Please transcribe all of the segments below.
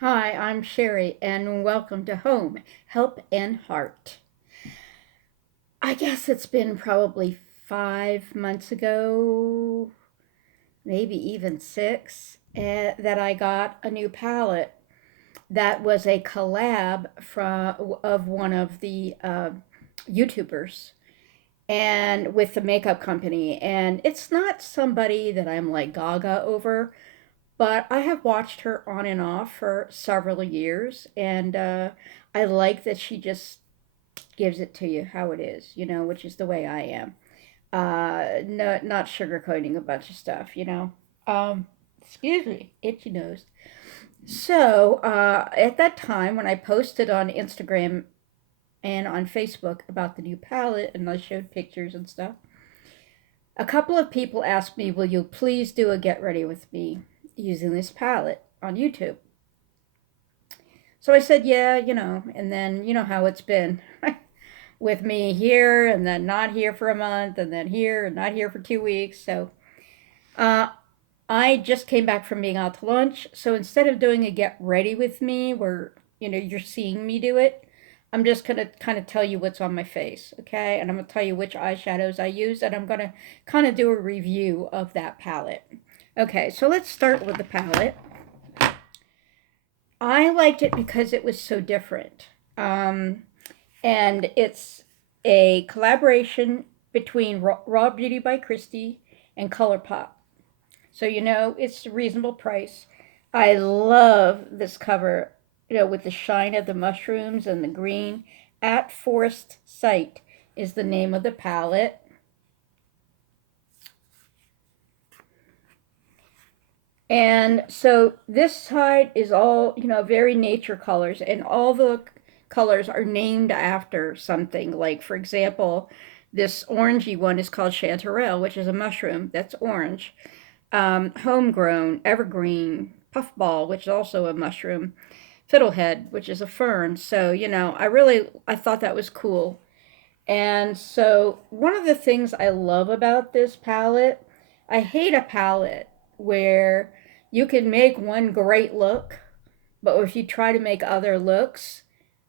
Hi, I'm Sherry, and welcome to Home, Help, and Heart. I guess it's been probably 5 months ago, maybe even six, that I got a new palette that was a collab of one of the YouTubers and with the makeup company. And it's not somebody that I'm like gaga over, but I have watched her on and off for several years, and I like that she just gives it to you how it is, which is the way I am. No, not sugarcoating a bunch of stuff, Um, excuse me, itchy nose. So at that time, when I posted on Instagram and on Facebook about the new palette, and I showed pictures and stuff, a couple of people asked me, "Will you please do a get ready with me using this palette on YouTube?" So I said, "Yeah, and then you know how it's been with me here and then not here for a month and then here and not here for 2 weeks. So uh, I just came back from being out to lunch. So instead of doing a get ready with me where, you're seeing me do it, I'm just going to kind of tell you what's on my face, okay? And I'm going to tell you which eyeshadows I use, and I'm going to kind of do a review of that palette. Okay, so let's start with the palette. I liked it because it was so different. And it's a collaboration between Raw Beauty by Kristi and ColourPop. So it's a reasonable price. I love this cover, with the shine of the mushrooms and the green. At Forest Sight is the name of the palette. And so this side is all, very nature colors, and all the colors are named after something. Like, for example, this orangey one is called chanterelle, which is a mushroom that's orange. Homegrown, evergreen, puffball, which is also a mushroom. Fiddlehead, which is a fern. So, I thought that was cool. And so, one of the things I love about this palette, I hate a palette where you can make one great look, but if you try to make other looks,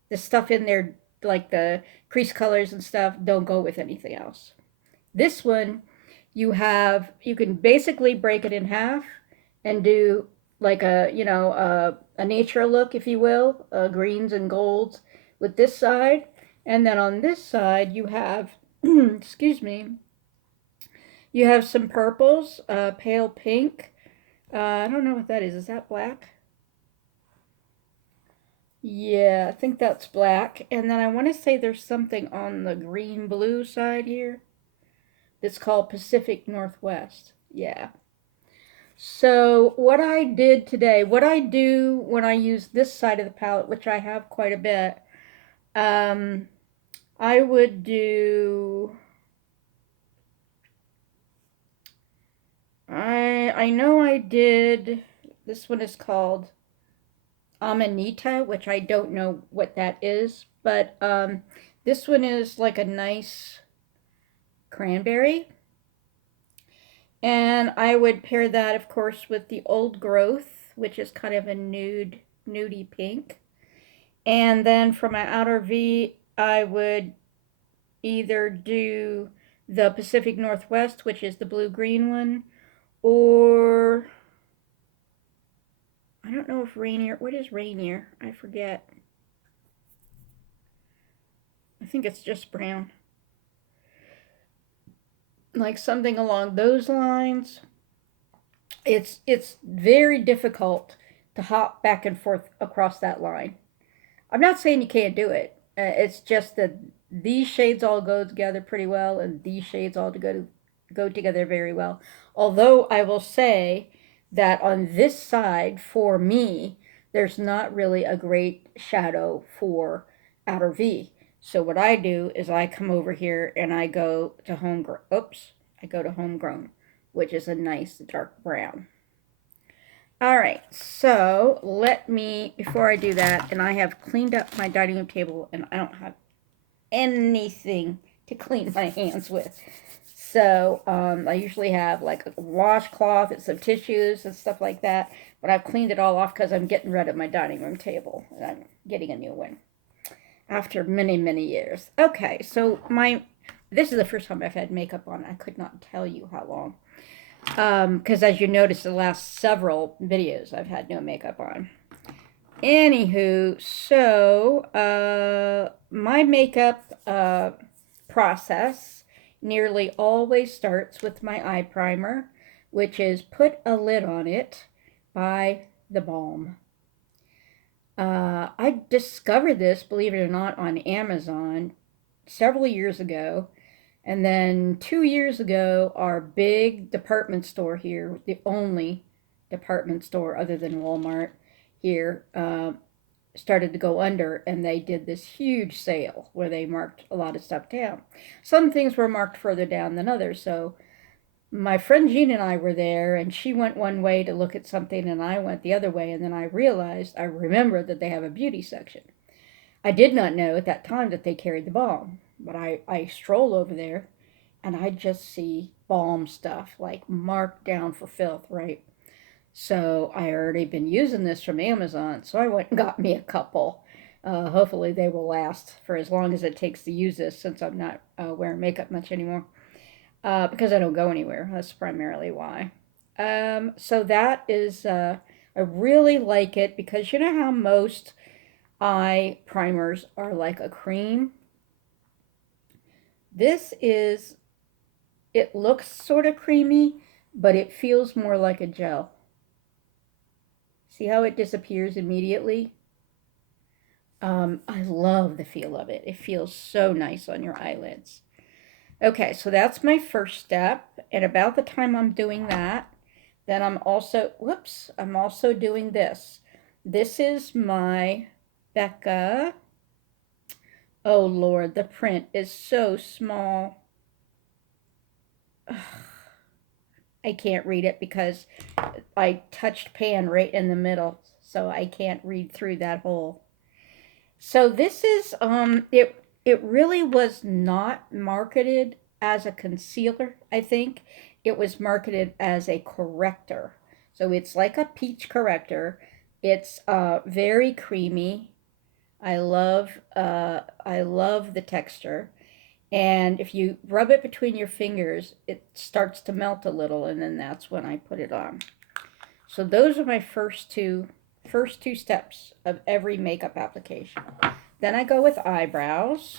the stuff in there, like the crease colors and stuff, don't go with anything else. This one, you can basically break it in half and do like a nature look, if you will, greens and golds with this side, and then on this side you have excuse me, you have some purples, pale pink. I don't know what that is. Is that black? Yeah, I think that's black. And then I want to say there's something on the green blue side here that's called Pacific Northwest. Yeah. So what I did today, what I do when I use this side of the palette, which I have quite a bit, um, I would do. I know I did. This one is called Amanita, which I don't know what that is, but this one is like a nice cranberry. And I would pair that, of course, with the Old Growth, which is kind of a nudie pink. And then for my outer V, I would either do the Pacific Northwest, which is the blue-green one, or I don't know if Rainier, what is Rainier? I forget. I think it's just brown. Like something along those lines. It's very difficult to hop back and forth across that line. I'm not saying you can't do it. It's just that these shades all go together pretty well, and these shades all go together very well. Although I will say that on this side, for me, there's not really a great shadow for outer V. So what I do is I come over here and I go to homegrown. Oops, I go to homegrown, which is a nice dark brown. All right, so let me, before I do that, and I have cleaned up my dining room table and I don't have anything to clean my hands with. So I usually have like a washcloth and some tissues and stuff like that. But I've cleaned it all off because I'm getting rid of my dining room table. And I'm getting a new one after many, many years. Okay, so this is the first time I've had makeup on. I could not tell you how long. Because as you notice, the last several videos I've had no makeup on. Anywho, so my makeup process nearly always starts with my eye primer, which is Put a Lid on It by The Balm. I discovered this, believe it or not, on Amazon several years ago. And then 2 years ago, our big department store here, the only department store other than Walmart here, started to go under, and they did this huge sale where they marked a lot of stuff down. Some things were marked further down than others. So my friend Jean and I were there, and she went one way to look at something, and I went the other way. And then I remembered that they have a beauty section. I did not know at that time that they carried the balm, but I stroll over there and I just see balm stuff like marked down for filth, right? So I already been using this from Amazon, so I went and got me a couple. Hopefully they will last for as long as it takes to use this, since I'm not wearing makeup much anymore, because I don't go anywhere. That's primarily why. So that is, I really like it because you know how most eye primers are like a cream. It looks sort of creamy, but it feels more like a gel. See how it disappears immediately? I love the feel of it. It feels so nice on your eyelids. Okay, so that's my first step. And about the time I'm doing that, then I'm also doing this. This is my Becca. Oh Lord, the print is so small. Ugh, I can't read it because I touched pan right in the middle, so I can't read through that hole. So this is it really was not marketed as a concealer, I think. It was marketed as a corrector. So it's like a peach corrector. It's very creamy. I love the texture. And if you rub it between your fingers, it starts to melt a little, and then that's when I put it on. So those are my first two steps of every makeup application. Then I go with eyebrows,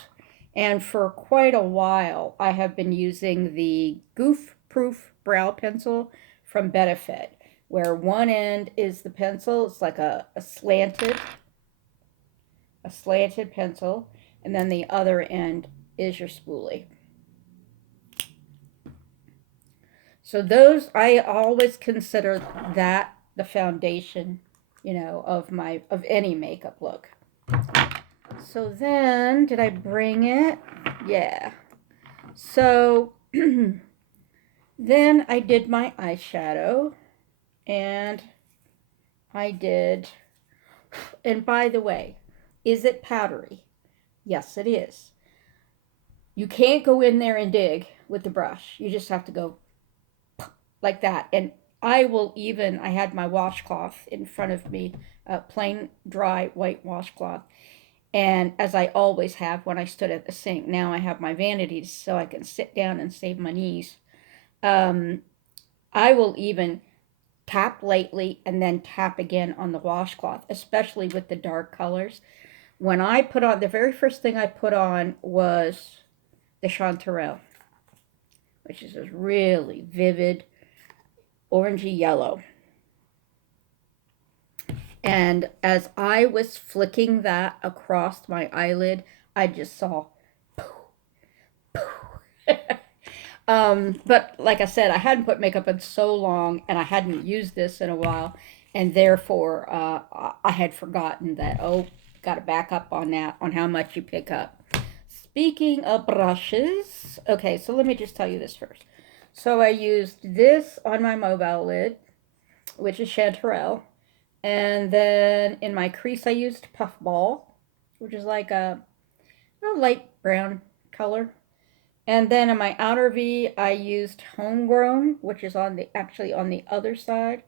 and for quite a while I have been using the Goof Proof Brow Pencil from Benefit, where one end is the pencil. It's like a slanted pencil, and then the other end is your spoolie. So those, I always consider that the foundation, of any makeup look. So then, did I bring it? Yeah. So then I did my eyeshadow, and and by the way, is it powdery? Yes, it is. You can't go in there and dig with the brush. You just have to go like that. And I had my washcloth in front of me, a plain, dry, white washcloth. And as I always have when I stood at the sink, now I have my vanities so I can sit down and save my knees. I will even tap lightly and then tap again on the washcloth, especially with the dark colors. When I put on, the very first thing I put on was the Chanterelle, which is this really vivid orangey yellow. And as I was flicking that across my eyelid, I just saw poof, poof. But like I said, I hadn't put makeup in so long, and I hadn't used this in a while, and therefore I had forgotten that, got to back up on that, on how much you pick up. Speaking of brushes, okay, so let me just tell you this first. So I used this on my mobile lid, which is Chanterelle. And then in my crease, I used Puffball, which is like a light brown color. And then in my outer V, I used Homegrown, which is actually on the other side.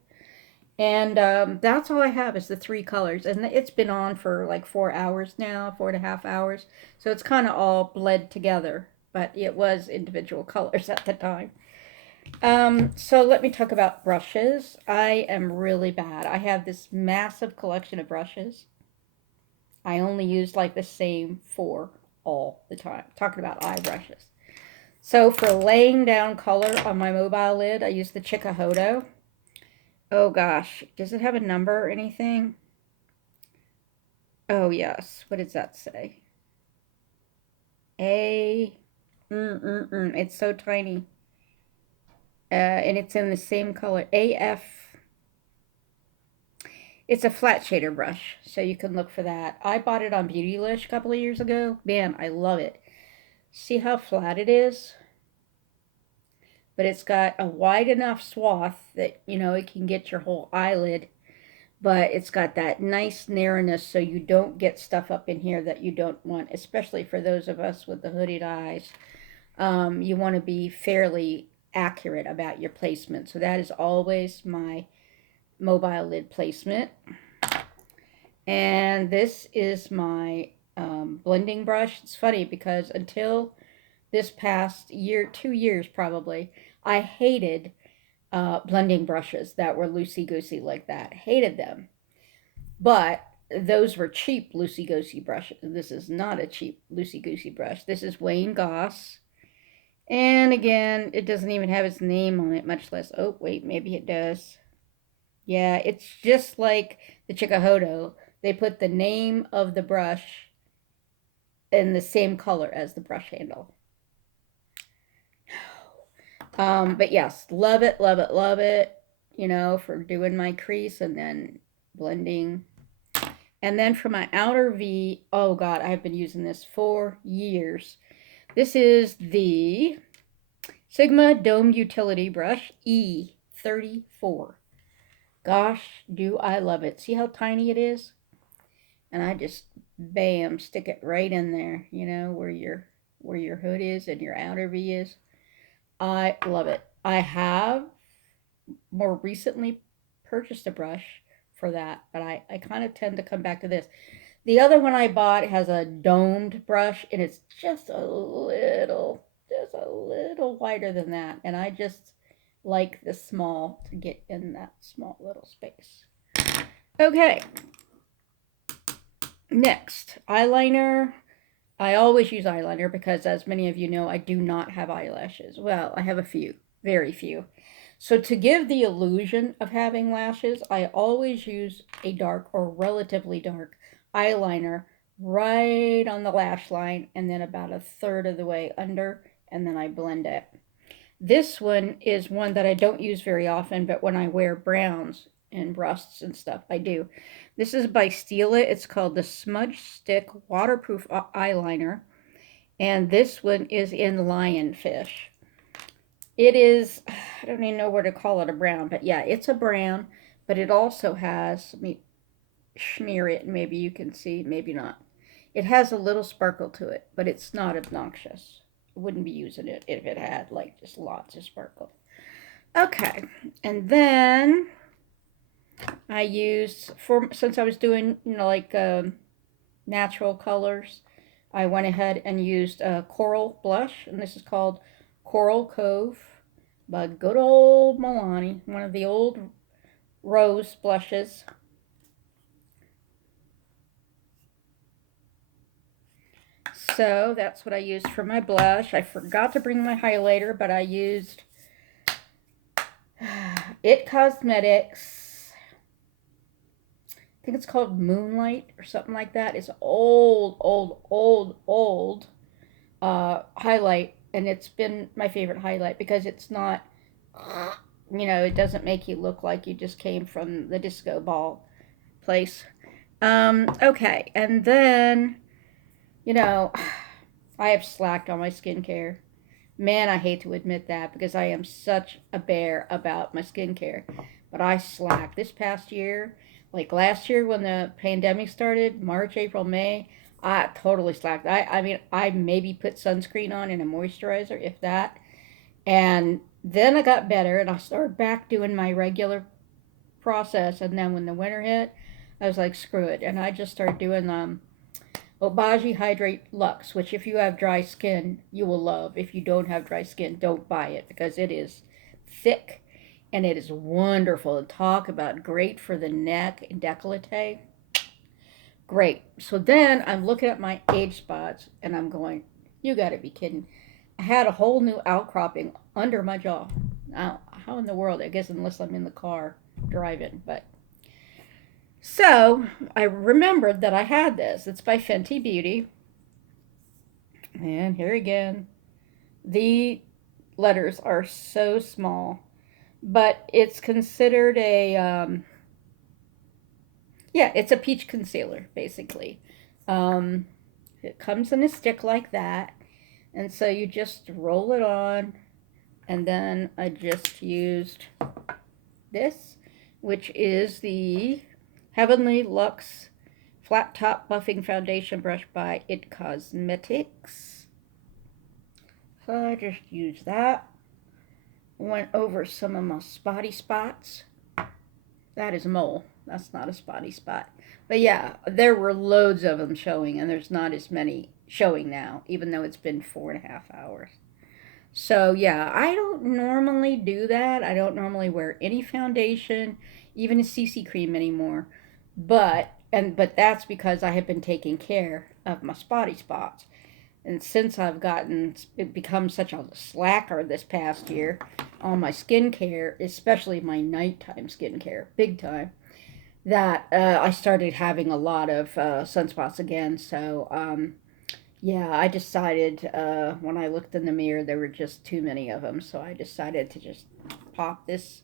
And that's all I have is the three colors. And it's been on for like 4 hours now, 4.5 hours. So it's kind of all bled together. But it was individual colors at the time. So let me talk about brushes. I am really bad. I have this massive collection of brushes. I only use like the same four all the time. Talking about eye brushes. So for laying down color on my mobile lid, I use the Chikuhodo. Oh gosh, does it have a number or anything? Oh yes, what does that say? A, it's so tiny. And it's in the same color, AF. It's a flat shader brush, so you can look for that. I bought it on Beautylish a couple of years ago. Man, I love it. See how flat it is? But it's got a wide enough swath that, it can get your whole eyelid. But it's got that nice narrowness so you don't get stuff up in here that you don't want, especially for those of us with the hooded eyes. You want to be fairly accurate about your placement. So that is always my mobile lid placement. And this is my blending brush. It's funny because until this past year, 2 years probably, I hated blending brushes that were loosey-goosey like that. Hated them. But those were cheap loosey-goosey brushes. This is not a cheap loosey-goosey brush. This is Wayne Goss. And again, it doesn't even have its name on it, much less, oh, wait, maybe it does. Yeah, it's just like the Chikuhodo. They put the name of the brush in the same color as the brush handle. But yes, love it, love it, love it, for doing my crease and then blending. And then for my outer V, oh God, I've been using this for years. This is the Sigma Dome Utility Brush E34. Gosh, do I love it. See how tiny it is? And I just, bam, stick it right in there, where your hood is and your outer V is. I love it. I have more recently purchased a brush for that, but I kind of tend to come back to this. The other one I bought has a domed brush, and it's just a little wider than that. And I just like the small to get in that small little space. Okay. Next, eyeliner. I always use eyeliner because, as many of you know, I do not have eyelashes. Well, I have a few, very few. So to give the illusion of having lashes, I always use a dark or relatively dark eyeliner right on the lash line and then about a third of the way under, and then I blend it. This one is one that I don't use very often, but when I wear browns and busts and stuff, I do. This is by Stila. It's called the Smudge Stick Waterproof Eyeliner, and this one is in Lionfish. It is, I don't even know where to call it a brown, but yeah, it's a brown, but it also has, let me smear it, and maybe you can see, maybe not. It has a little sparkle to it, but it's not obnoxious. I wouldn't be using it if it had like just lots of sparkle. Okay, and then I used, since I was doing, like natural colors, I went ahead and used a coral blush, and this is called Coral Cove by good old Milani, one of the old rose blushes. So that's what I used for my blush. I forgot to bring my highlighter, but I used It Cosmetics. I think it's called Moonlight or something like that. It's old highlight, and it's been my favorite highlight because it's not, it doesn't make you look like you just came from the disco ball place. Okay, and then, I have slacked on my skincare. Man, I hate to admit that because I am such a bear about my skincare. But I slacked this past year. Like last year when the pandemic started, March, April, May, I totally slacked. I mean, I maybe put sunscreen on and a moisturizer, if that. And then I got better and I started back doing my regular process. And then when the winter hit, I was like, screw it. And I just started doing Obagi Hydrate Luxe, which if you have dry skin, you will love. If you don't have dry skin, don't buy it because it is thick and it is wonderful. And talk about great for the neck and décolleté. Great. So then I'm looking at my age spots and I'm going, you got to be kidding. I had a whole new outcropping under my jaw. Now, how in the world? I guess unless I'm in the car driving. But so I remembered that I had this. It's by Fenty Beauty. And here again, the letters are so small, but it's considered yeah, it's a peach concealer, basically. Um, it comes in a stick like that. And so you just roll it on. And then I just used this, which is the Heavenly Luxe Flat Top Buffing Foundation Brush by It Cosmetics. So I just used that. Went over some of my spotty spots. That is mole. That's not a spotty spot. But yeah, there were loads of them showing, and there's not as many showing now, even though it's been 4.5 hours. So yeah, I don't normally do that. I don't normally wear any foundation, even a CC cream anymore. But that's because I have been taking care of my spotty spots. And since I've become such a slacker this past year on my skincare, especially my nighttime skincare, big time, that I started having a lot of sunspots again. So yeah, I decided when I looked in the mirror, there were just too many of them. So I decided to just pop this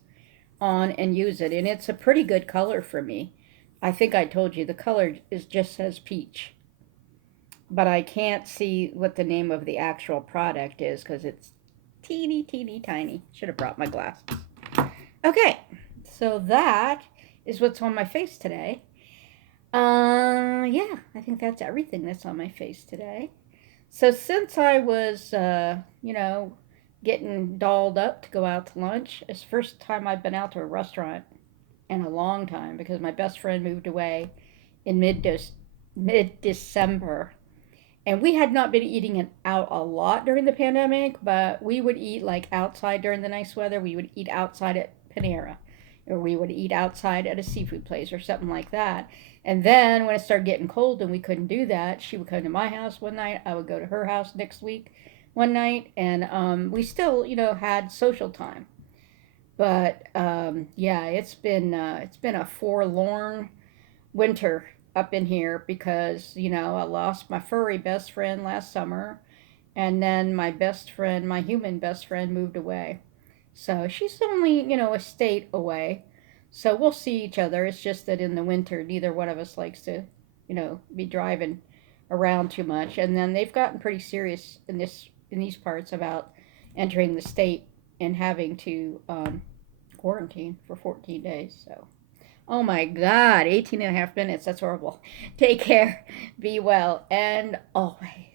on and use it. And it's a pretty good color for me. I think I told you the color is just says peach. But I can't see what the name of the actual product is because it's teeny, teeny, tiny. Should have brought my glasses. Okay, so that is what's on my face today. Yeah, I think that's everything that's on my face today. So since I was, getting dolled up to go out to lunch, it's the first time I've been out to a restaurant in a long time because my best friend moved away in mid December. And we had not been eating it out a lot during the pandemic, but we would eat like outside during the nice weather. We would eat outside at Panera, or we would eat outside at a seafood place or something like that. And then when it started getting cold and we couldn't do that, she would come to my house one night. I would go to her house next week one night, and we still, had social time. But yeah, it's been a forlorn winter up in here because I lost my furry best friend last summer, and then my best friend, my human best friend, moved away. So she's only a state away. So we'll see each other. It's just that in the winter, neither one of us likes to be driving around too much. And then they've gotten pretty serious in these parts about entering the state and having to quarantine for 14 days. So oh my God, 18 and a half minutes. That's horrible. Take care, be well, and always